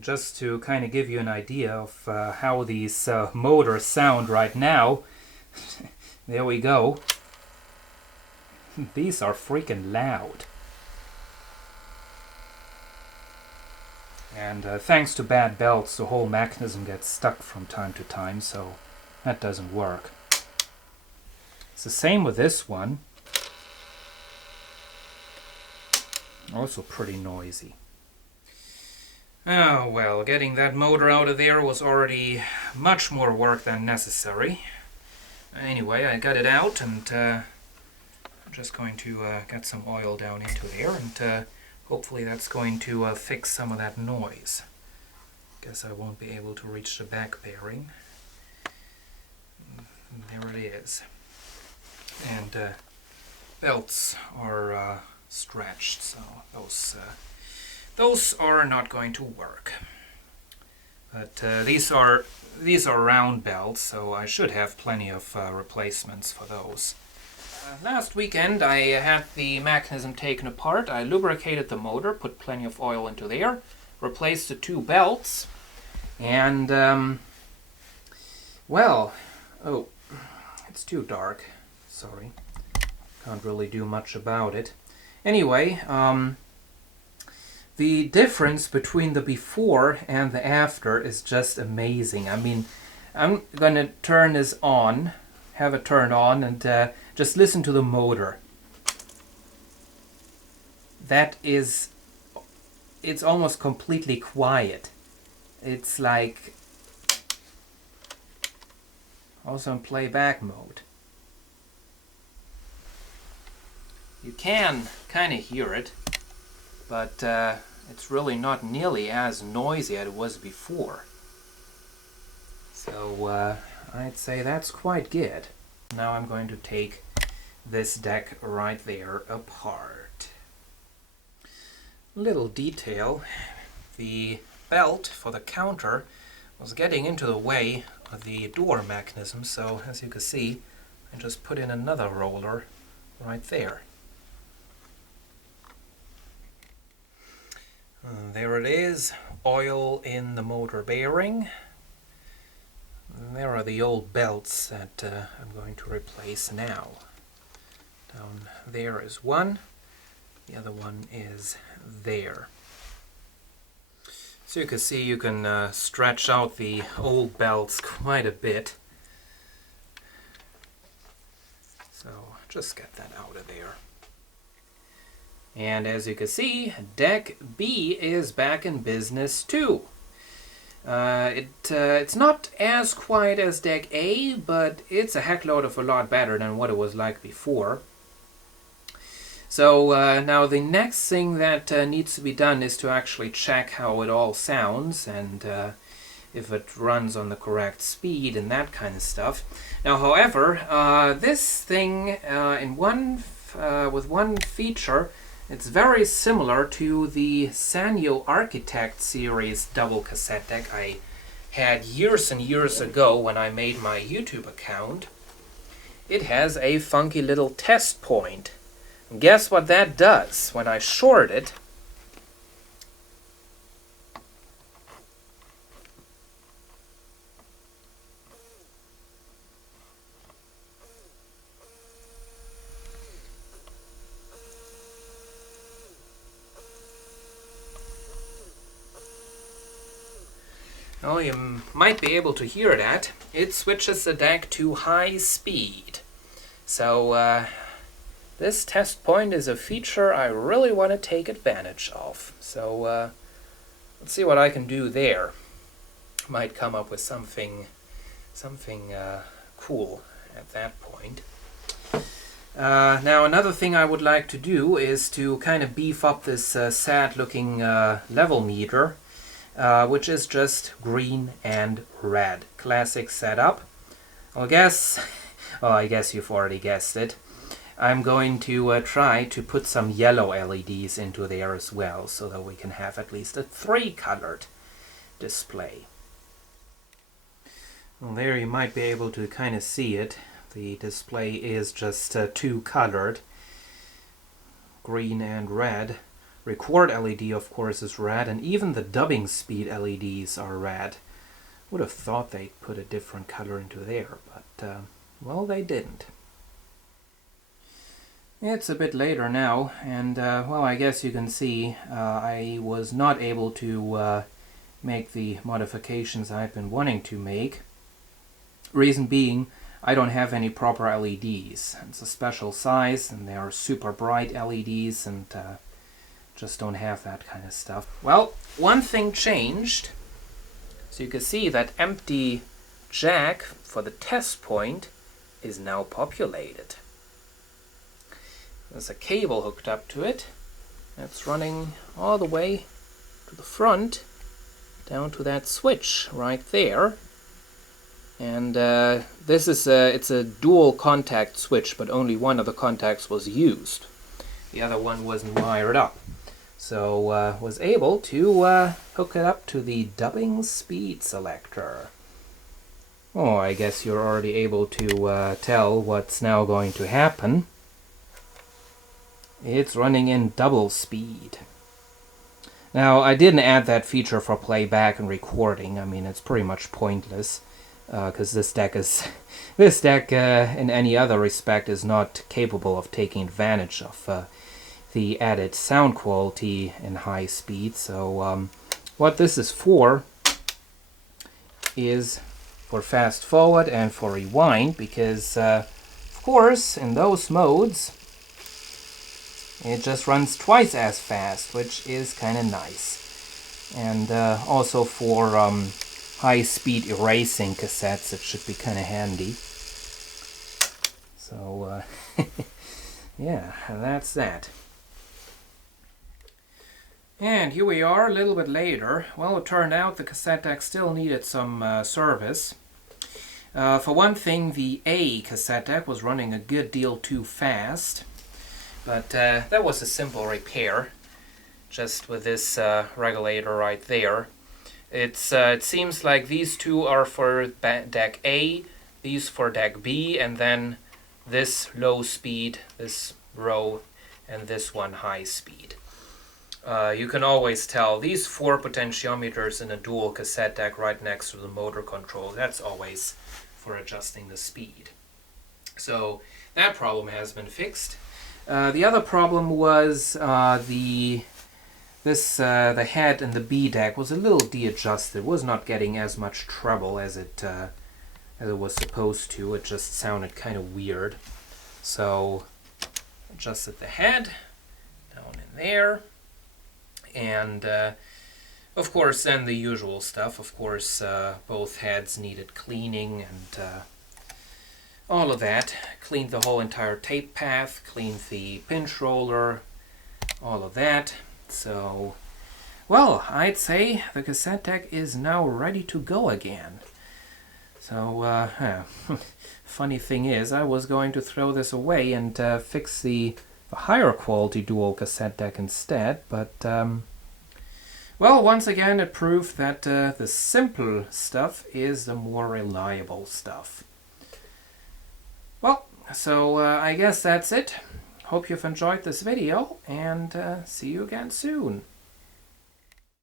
Just to kind of give you an idea of how these motors sound right now, there we go. These are freaking loud. And thanks to bad belts, the whole mechanism gets stuck from time to time, so that doesn't work. It's the same with this one. Also pretty noisy. Oh well, getting that motor out of there was already much more work than necessary. Anyway, I got it out, and I'm just going to get some oil down into there, and hopefully that's going to fix some of that noise. Guess I won't be able to reach the back bearing. There it is. And belts are stretched, so those are not going to work. But these are round belts, so I should have plenty of replacements for those. Last weekend I had the mechanism taken apart. I lubricated the motor, put plenty of oil into there, replaced the two belts, and well, oh, it's too dark. Sorry, can't really do much about it. Anyway, the difference between the before and the after is just amazing. I mean, I'm gonna turn this on, have it turned on, and just listen to the motor. It's almost completely quiet. It's like also in playback mode. You can kind of hear it, but it's really not nearly as noisy as it was before. So I'd say that's quite good. Now I'm going to take this deck right there apart. Little detail, the belt for the counter was getting into the way of the door mechanism, so as you can see, I just put in another roller right there. There it is, oil in the motor bearing. And there are the old belts that I'm going to replace now. Down there is one, the other one is there. So you can see you can stretch out the old belts quite a bit. So just get that out of there. And as you can see, deck B is back in business too. It's not as quiet as deck A, but it's a heckload of a lot better than what it was like before. So now the next thing that needs to be done is to actually check how it all sounds and if it runs on the correct speed and that kind of stuff. Now, however, this thing with one feature, it's very similar to the Sanyo Architect series double cassette deck I had years and years ago when I made my YouTube account. It has a funky little test point. And guess what that does? When I short it, oh, you might be able to hear that. It switches the deck to high speed. So this test point is a feature I really want to take advantage of. So let's see what I can do there. Might come up with something cool at that point. Now another thing I would like to do is to kind of beef up this sad looking level meter. Which is just green and red. Classic setup. Well, I guess you've already guessed it. I'm going to try to put some yellow LEDs into there as well, so that we can have at least a 3-colored display. Well, there you might be able to kind of see it. The display is just 2-colored, green and red, record LED, of course, is red, and even the dubbing speed LEDs are red. Would have thought they'd put a different color into there, but, well, they didn't. It's a bit later now, and, well, I guess you can see I was not able to make the modifications I've been wanting to make. Reason being, I don't have any proper LEDs. It's a special size, and they are super bright LEDs, and just don't have that kind of stuff. Well, one thing changed. So you can see that empty jack for the test point is now populated. There's a cable hooked up to it. That's running all the way to the front, down to that switch right there. And this is it's a dual contact switch, but only one of the contacts was used. The other one wasn't wired up. So was able to hook it up to the dubbing speed selector. Oh, I guess you're already able to tell what's now going to happen. It's running in double speed. Now, I didn't add that feature for playback and recording. I mean, it's pretty much pointless, because this deck in any other respect is not capable of taking advantage of the added sound quality in high speed. So what this is for is for fast forward and for rewind, because of course in those modes it just runs twice as fast, which is kind of nice. And also for high-speed erasing cassettes, it should be kind of handy. So yeah, that's that. And here we are a little bit later. Well, it turned out the cassette deck still needed some service. For one thing, the A cassette deck was running a good deal too fast. But that was a simple repair, just with this regulator right there. It seems like these two are for deck A, these for deck B, and then this low speed, this row, and this one high speed. You can always tell these 4 potentiometers in a dual cassette deck right next to the motor control. That's always for adjusting the speed. So that problem has been fixed. The other problem was the head in the B deck was a little de-adjusted. It was not getting as much treble as it was supposed to. It just sounded kind of weird. So adjusted the head down in there. And of course then the usual stuff. Of course both heads needed cleaning and all of that. Cleaned the whole entire tape path, cleaned the pinch roller, all of that. So, well, I'd say the cassette deck is now ready to go again. So, funny thing is, I was going to throw this away and fix the higher quality dual cassette deck instead, but, well, once again it proved that the simple stuff is the more reliable stuff. Well, so I guess that's it. Hope you've enjoyed this video, and see you again soon.